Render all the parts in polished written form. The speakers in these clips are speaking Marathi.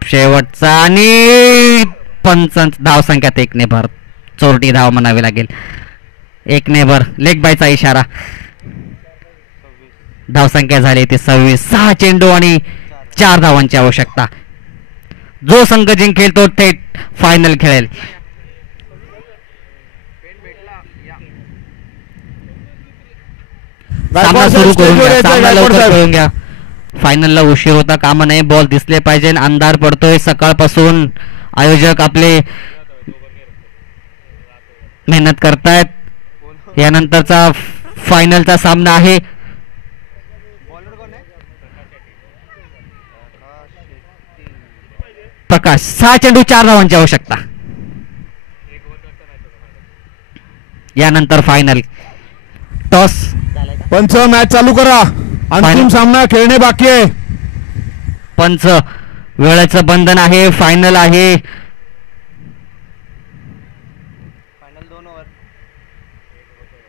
शेवटचा आणि पंच धावसंख्यात 1 ने भर. चोरटी धाव म्हणावी लागेल. 1 ने भर. लेग बायचा इशारा. धावसंख्या झाली ती 26. 6 चेंडू आणि 4 धावांची आवश्यकता. जो संघ जिंकेल तो थेट फायनल खेळेल. सामना सुरू करून घ्या. सामना लवकर करून घ्या. फायनलला उशीर होता कामा नये. बॉल दिसले पाहिजे. अंधार पडतोय सकाळपासून. आयोजक आपले मेहनत करतायत. यानंतरचा फायनलचा सामना आहे. प्रकाश. 6 चेंडू 4 धावांची आवश्यकता. यानंतर फायनल. टॉस. पंच मॅच चालू करा. अंतिम सामना खेळणे बाकी आहे. पंच वेळेचं बंधन आहे. फायनल आहे.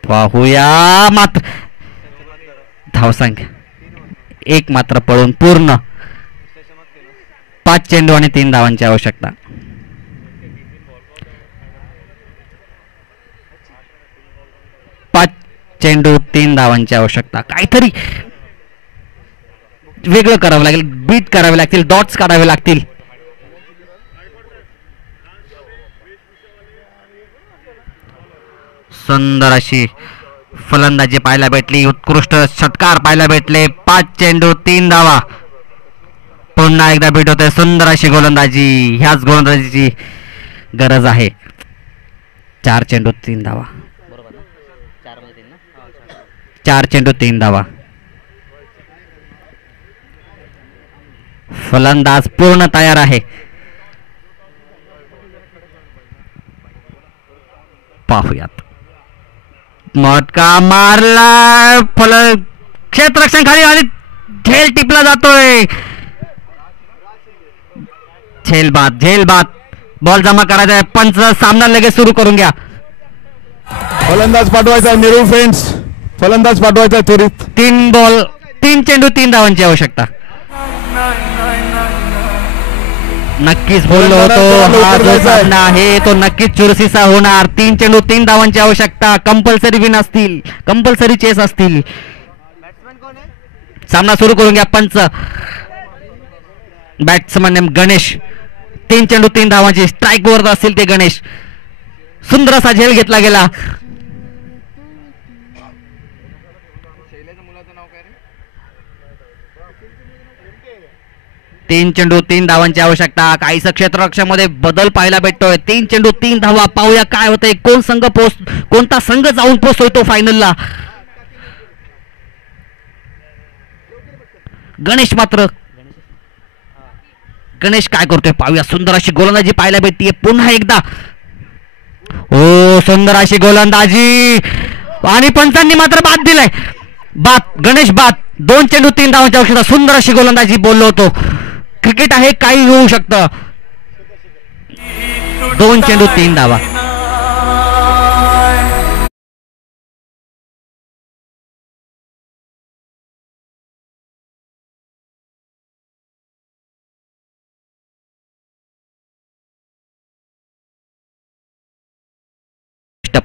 पाहूया. मात्र धावसंख्या 1 मात्र पळून पूर्ण. 5 चेंडू आणि 3 धावांची आवश्यकता. चेंडू 3 धावांची आवश्यकता. काहीतरी वेगळं करावं लागेल. बीट करावे लागतील. डॉट्स काढावे लागतील. सुंदर अशी फलंदाजी पाहायला भेटली. उत्कृष्ट षटकार पाहायला भेटले. 5 चेंडू 3 धावा. पुन्हा एकदा भेट होते. सुंदर अशी गोलंदाजी. ह्याच गोलंदाजीची गरज आहे. 4 चेंडू 3 धावा. 4 चेंडू 3 धावा. फलंदाज पूर्ण तयार आहे. पाहूयात. मोटका मारला. क्षेत्ररक्षण खाली आणि झेल टिपला जातोय. झेल बाद. बॉल जमा करायचा आहे. पंच सामना लगेच सुरू करून घ्या. फलंदाज पाठवायचा नेहरू फ्रेंड्स. फलंदाज पाठवायचा त्वरित. 3 चेंडू 3 धावांची आवश्यकता. नक्कीच बोललो होतो. हा जो सामना आहे तो नक्कीच चुरशीचा होणार. 3 चेंडू 3 धावांची आवश्यकता. कंपल्सरी विन असतील. कंपल्सरी चेस असतील. सामना सुरू करून घ्या. पंच. बॅट्समन गणेश. 3 चेंडू 3 धावांची. स्ट्राईक वर असतील ते गणेश. सुंदर असा झेल घेतला गेला. 3 चेंडू 3 धावांची आवश्यकता. काहीस क्षेत्ररक्षणामध्ये बदल पाहायला भेटतोय. 3 चेंडू 3 धावा. पाहूया काय होतंय. कोणता संघ जाऊन पोहोचतोय तो फायनलला. गणेश काय करतोय पाहूया. सुंदर अशी गोलंदाजी पाहायला भेटतीये पुन्हा एकदा. सुंदर अशी गोलंदाजी आणि पंचांनी मात्र बाद दिलाय. गणेश बाद. 2 चेंडू 3 धावांची आवश्यकता. सुंदर अशी गोलंदाजी बोललो होतो. क्रिकेट आहे. काही होऊ शकतं. 2 चेंडू 3 धावा.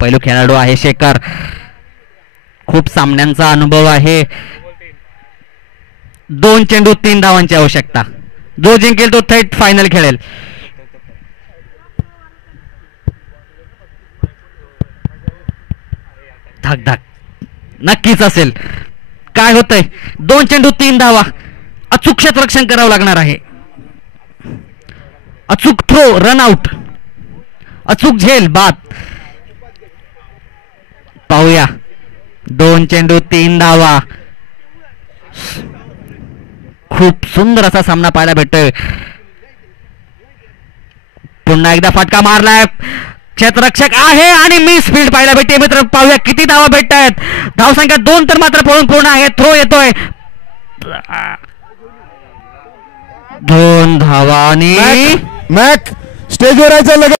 पैलू खेळाडू आहे शेखर. खूप सामन्यांचा अनुभव आहे. 2 चेंडू 3 धावांची आवश्यकता. जो जिंकेल तो थेट फायनल खेळेल. धाक नक्कीच असेल. काय होतंय. 2 चेंडू 3 धावा. अचूक क्षेत्ररक्षण करावं लागणार आहे. अचूक थ्रो. रनआउट. अचूक झेल. बाद. पाहूया. 2 चेंडू 3 धावा. खूप सुंदर असा सामना पाहायला भेटतोय. पुन्हा एकदा फटका मारलाय. क्षेत्ररक्षक आहे आणि मिस फील्ड पाहायला भेटते. मित्र पाहूया किती धावा भेटत आहेत. धावसंख्या 2 तर मात्र पळून पूर्ण आहे. थ्रो येतोय. 2 धावा आणि मॅक स्टेजवर यायचं लगेच.